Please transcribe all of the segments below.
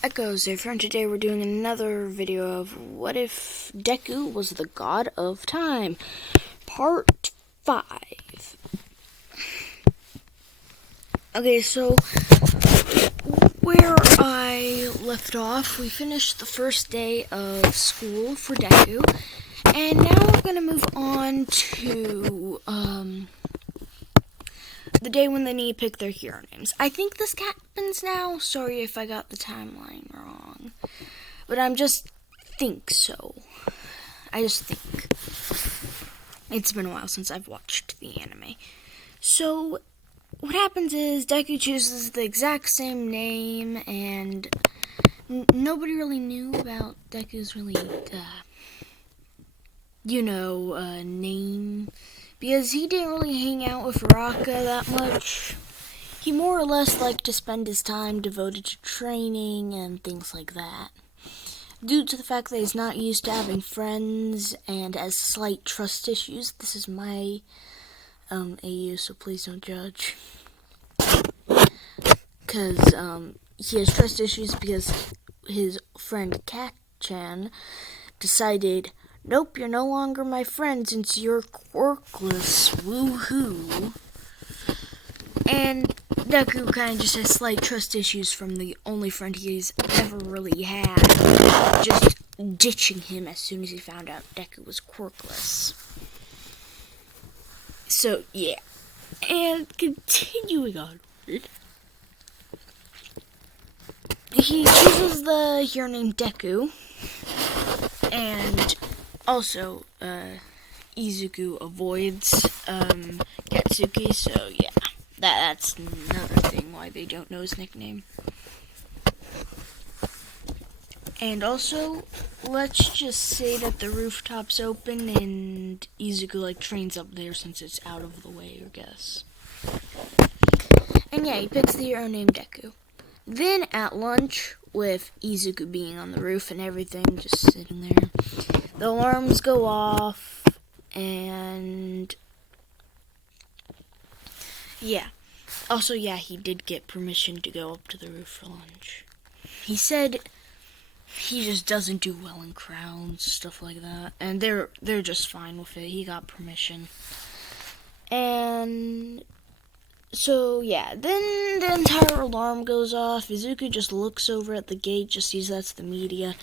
Echoes here, friend. Today we're doing another video of what if Deku was the god of time, part 5. Okay, so where I left off, we finished the first day of school for Deku, and now we're gonna move on to the day when they need to pick their hero names. I think this happens now. Sorry if I got the timeline wrong. But I just think so. I just think. It's been a while since I've watched the anime. So, what happens is Deku chooses the exact same name, and nobody really knew about Deku's name. Because he didn't really hang out with Araka that much. He more or less liked to spend his time devoted to training and things like that. Due to the fact that he's not used to having friends and has slight trust issues. This is my AU, so please don't judge. Because he has trust issues because his friend Kat-chan decided, nope, you're no longer my friend since you're quirkless. Woohoo. And Deku kind of just has slight trust issues from the only friend he's ever really had, just ditching him as soon as he found out Deku was quirkless. So, yeah. And continuing on, he chooses the hero named Deku, and also, Izuku avoids Katsuki, so yeah, that's another thing why they don't know his nickname. And also, let's just say that the rooftop's open and Izuku trains up there since it's out of the way, I guess. And yeah, he picks the hero named Deku. Then at lunch, with Izuku being on the roof and everything, just sitting there, the alarms go off, and yeah. Also, yeah, he did get permission to go up to the roof for lunch. He said he just doesn't do well in crowds, stuff like that, and they're just fine with it. He got permission. And so, yeah, then the entire alarm goes off. Izuku just looks over at the gate, just sees that's the media,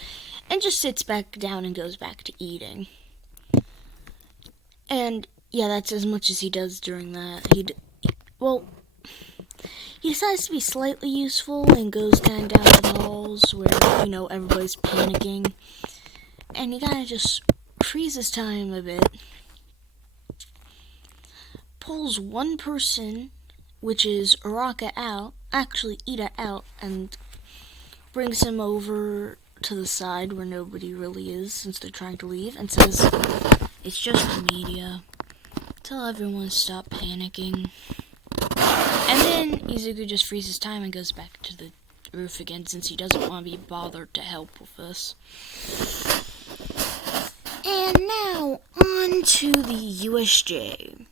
and just sits back down and goes back to eating. And, yeah, that's as much as he does during that. He decides to be slightly useful and goes kind of down to the halls where, everybody's panicking. And he kind of just freezes time a bit. Pulls one person, which is Araka, Ida out, and brings him over to the side where nobody really is since they're trying to leave, and says, it's just the media. Tell everyone to stop panicking. And then Izuku just freezes time and goes back to the roof again since he doesn't want to be bothered to help with this. And now, on to the USJ.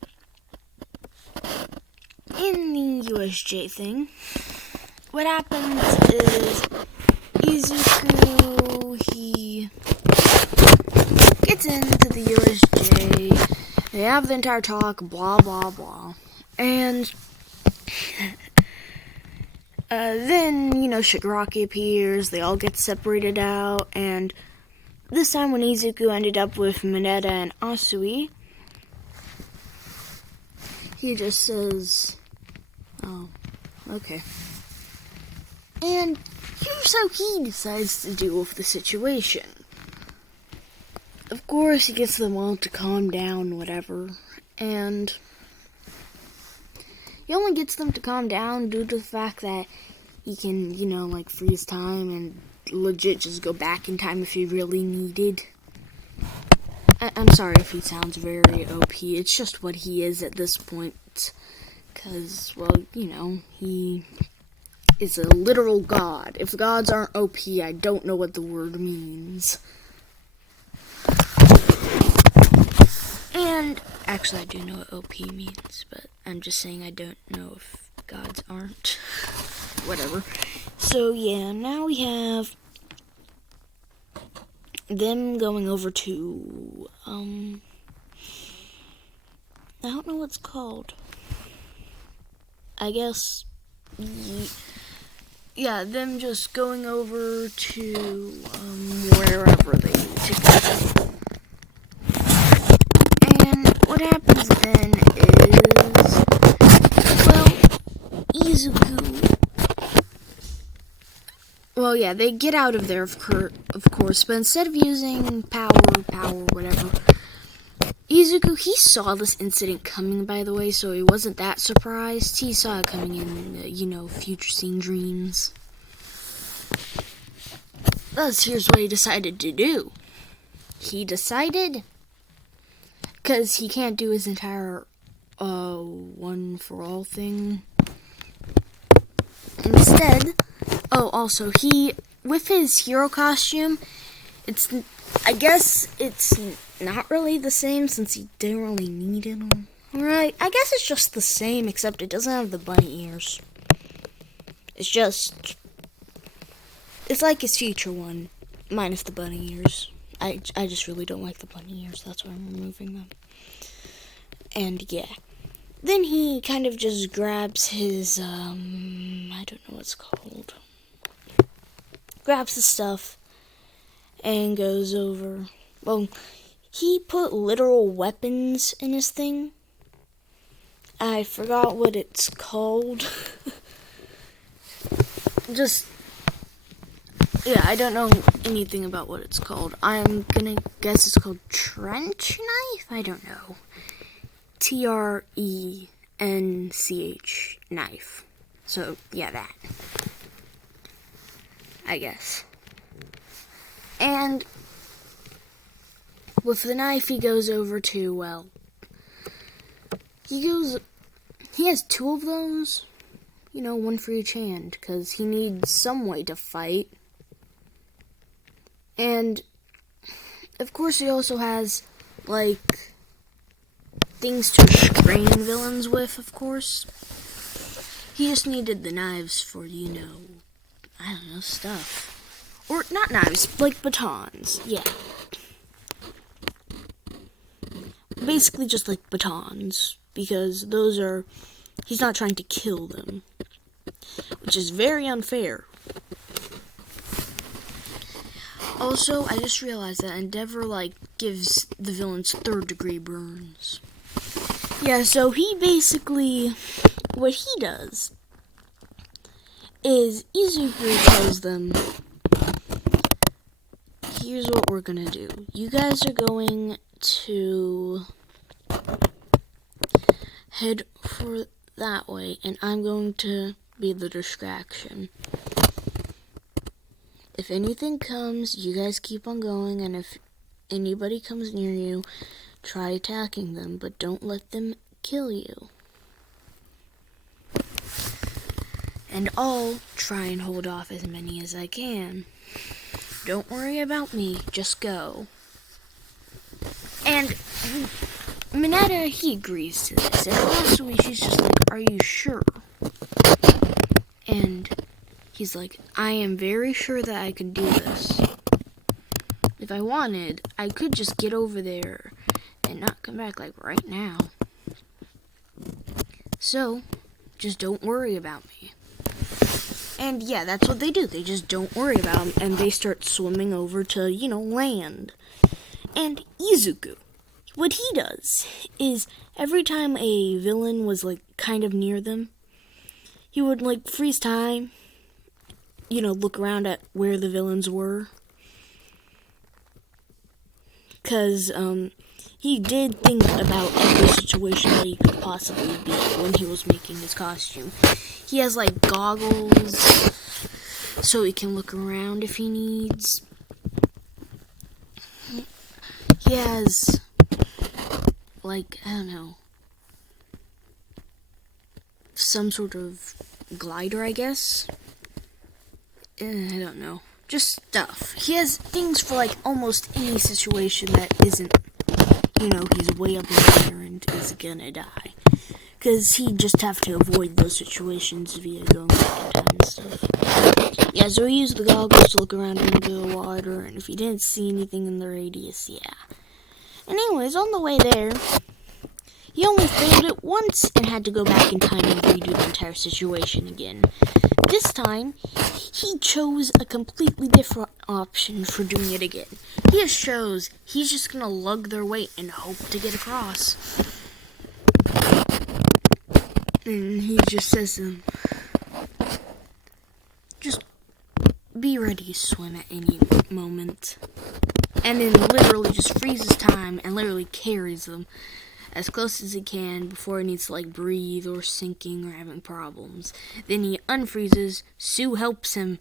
In the USJ thing, what happens is Izuku, he gets into the USJ, they have the entire talk, blah, blah, blah, and then, Shigaraki appears, they all get separated out, and this time when Izuku ended up with Mineta and Asui, he just says, oh, okay. And here's how he decides to deal with the situation. Of course, he gets them all to calm down, whatever, and he only gets them to calm down due to the fact that he can, freeze time and legit just go back in time if he really needed. I'm sorry if he sounds very OP, it's just what he is at this point, because, he is a literal god. If gods aren't OP, I don't know what the word means. And, actually I do know what OP means, but I'm just saying I don't know if gods aren't. Whatever. So yeah, now we have them going over to I don't know what's called. I guess yeah, them just going over to wherever they need to go. And what happens then is, well, Izuku. Well, yeah, they get out of there, of course, but instead of using power, whatever, Izuku, he saw this incident coming, by the way, so he wasn't that surprised. He saw it coming in, future scene dreams. Thus, here's what he decided to do. He decided, because he can't do his entire one-for-all thing. Instead, also, with his hero costume, I guess it's not really the same since he didn't really need it. Right, I guess it's just the same, except it doesn't have the bunny ears. It's like his future one, minus the bunny ears. I just really don't like the bunny ears, that's why I'm removing them. And yeah. Then he kind of just grabs his, I don't know what's called. Grabs the stuff and goes over. Well, he put literal weapons in his thing. I forgot what it's called. I don't know anything about what it's called. I'm gonna guess it's called trench knife? I don't know. Trench knife. So, yeah, that. I guess. And with the knife, he goes over to, he has two of those, one for each hand, because he needs some way to fight. And, of course, he also has, things to restrain villains with, of course. He just needed the knives for, stuff. Or, not knives, like batons, yeah. Basically just like batons, because he's not trying to kill them. Which is very unfair. Also, I just realized that Endeavor, gives the villains third-degree burns. Yeah, so he basically, what he does is Izuku tells them, here's what we're gonna do. You guys are going to head for that way, and I'm going to be the distraction. If anything comes, you guys keep on going, and if anybody comes near you, try attacking them, but don't let them kill you. And I'll try and hold off as many as I can. Don't worry about me, just go. And Mineta, he agrees to this, and lastly, she's just like, are you sure? And he's like, I am very sure that I could do this. If I wanted, I could just get over there and not come back right now. So, just don't worry about me. And yeah, that's what they do. They just don't worry about him, and they start swimming over to, land. And Izuku, what he does is every time a villain was kind of near them, he would freeze time, look around at where the villains were. Because he did think about every situation that he could possibly be when he was making his costume. He has goggles so he can look around if he needs. He has I don't know, some sort of glider, I guess. I don't know. Just stuff. He has things for almost any situation that isn't, he's way up in the air and is gonna die. Because he'd just have to avoid those situations via going back in time and stuff. Yeah, so he used the goggles to look around into the water, and if he didn't see anything in the radius, yeah. Anyways, on the way there, he only failed it once and had to go back in time and redo the entire situation again. This time, he chose a completely different option for doing it again. He just chose he's just gonna lug their weight and hope to get across. And he just says to them, just be ready to swim at any moment. And then literally just freezes time and literally carries them as close as he can before he needs to like breathe or sinking or having problems. Then he unfreezes, Sue helps him,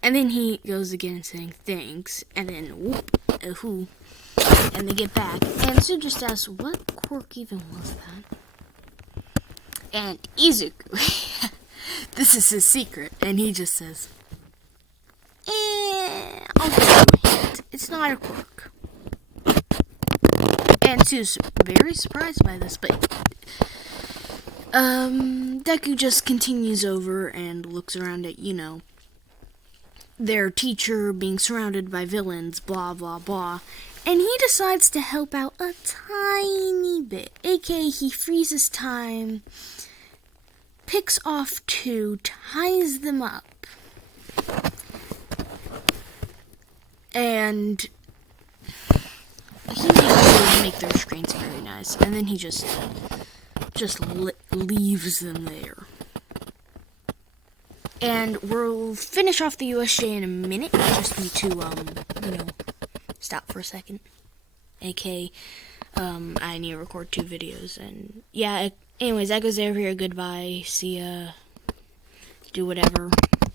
and then he goes again saying thanks, and then whoop, whoo, and they get back. And Sue just asks, what quirk even was that? And Izuku, this is his secret, and he just says, I'll give you a hint. It's not a quirk. And Sue's very surprised by this, but Deku just continues over and looks around at, their teacher being surrounded by villains, blah, blah, blah. And he decides to help out a tiny bit. AKA, he freezes time, picks off 2, ties them up, and he make their screens very nice, and then he just leaves them there. And we'll finish off the USJ in a minute. I just need to, stop for a second. AK, I need to record 2 videos, and yeah, anyways, that goes over here, goodbye, see ya, do whatever.